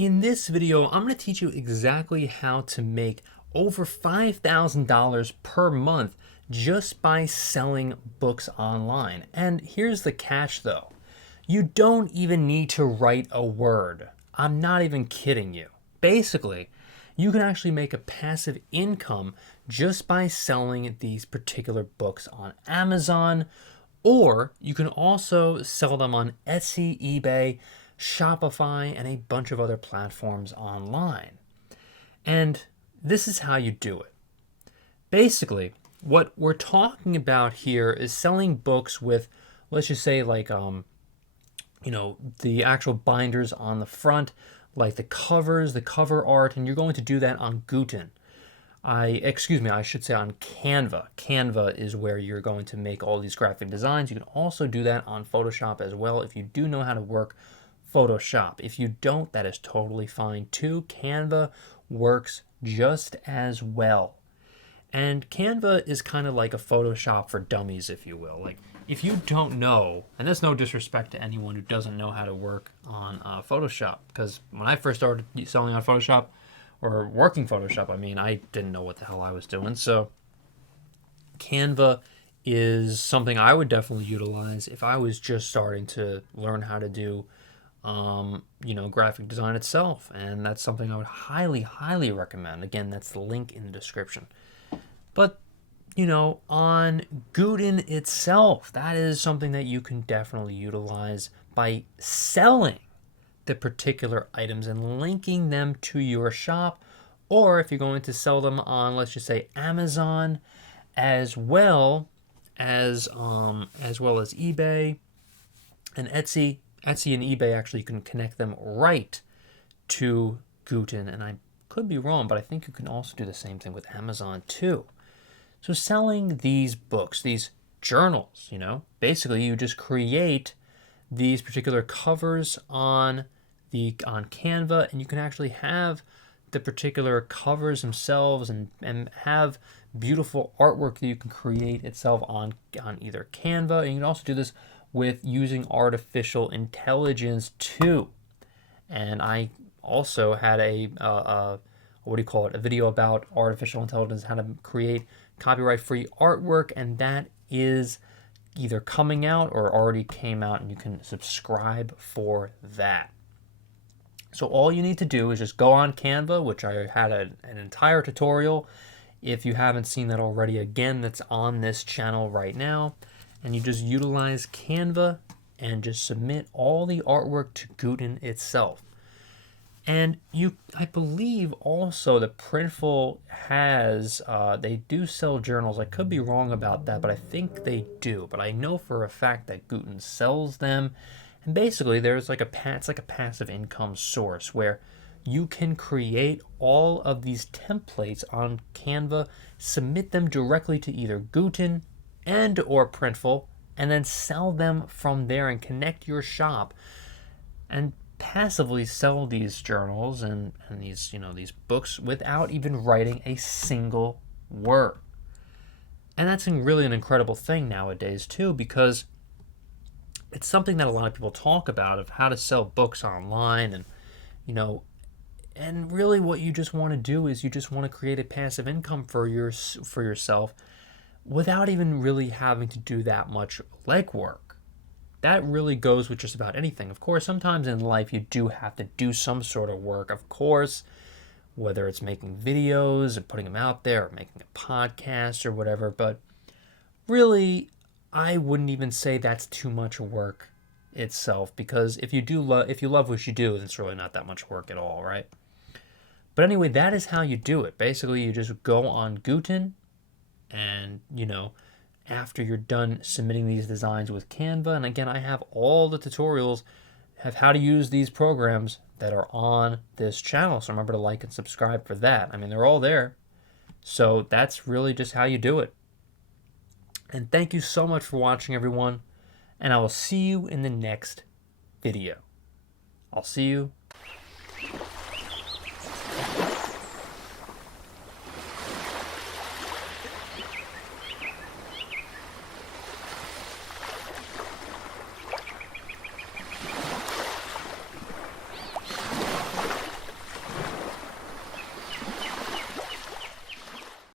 In this video, I'm going to teach you exactly how to make over $5,000 per month just by selling books online. And here's the catch though. You don't even need to write a word. I'm not even kidding you. Basically, you can actually make a passive income just by selling these particular books on Amazon, or you can also sell them on Etsy, eBay, Shopify, and a bunch of other platforms online. And this is how you do it. Basically, what we're talking about here is selling books with, let's just say, like, the actual binders on the front, like the covers, the cover art, and you're going to do that on Guten. I should say on Canva. Canva is where you're going to make all these graphic designs. You can also do that on Photoshop as well if you do know how to work Photoshop. If you don't, that is totally fine too. Canva works just as well. And Canva is kind of like a Photoshop for dummies, if you will. Like, if you don't know, and there's no disrespect to anyone who doesn't know how to work on Photoshop, because when I first started selling on Photoshop, or working Photoshop, I didn't know what the hell I was doing. So Canva is something I would definitely utilize if I was just starting to learn how to do, graphic design itself. And that's something I would highly, highly recommend. Again, that's the link in the description. But, on Guten itself, that is something that you can definitely utilize by selling the particular items and linking them to your shop, or if you're going to sell them on, let's just say, Amazon, as well as eBay and Etsy. Etsy and eBay, actually, you can connect them right to Guten, and I could be wrong, but I think you can also do the same thing with Amazon too. So selling these books, these journals, basically you just create these particular covers on Canva, and you can actually have the particular covers themselves and have beautiful artwork that you can create itself on either Canva. And you can also do this with using artificial intelligence too. And I also had a video about artificial intelligence, how to create copyright-free artwork, and that is either coming out or already came out, and you can subscribe for that. So all you need to do is just go on Canva, which I had an entire tutorial. If you haven't seen that already, again, that's on this channel right now. And you just utilize Canva and just submit all the artwork to Guten itself. And I believe also that Printful has, they do sell journals. I could be wrong about that, but I think they do. But I know for a fact that Guten sells them. And basically, it's like a passive income source where you can create all of these templates on Canva, submit them directly to either Guten and or Printful, and then sell them from there and connect your shop and passively sell these journals and these these books without even writing a single word. And that's really an incredible thing nowadays too, because it's something that a lot of people talk about, of how to sell books online, and really what you just want to do is you just want to create a passive income for yourself without even really having to do that much legwork. That really goes with just about anything. Of course, sometimes in life you do have to do some sort of work, of course, whether it's making videos and putting them out there or making a podcast or whatever, but really, I wouldn't even say that's too much work itself, because if you love what you do, it's really not that much work at all, right? But anyway, that is how you do it. Basically, you just go on Guten, and after you're done submitting these designs with Canva, and again, I have all the tutorials of how to use these programs that are on this channel, so remember to like and subscribe for that. They're all there. So that's really just how you do it. And thank you so much for watching, everyone, and I will see you in the next video. I'll see you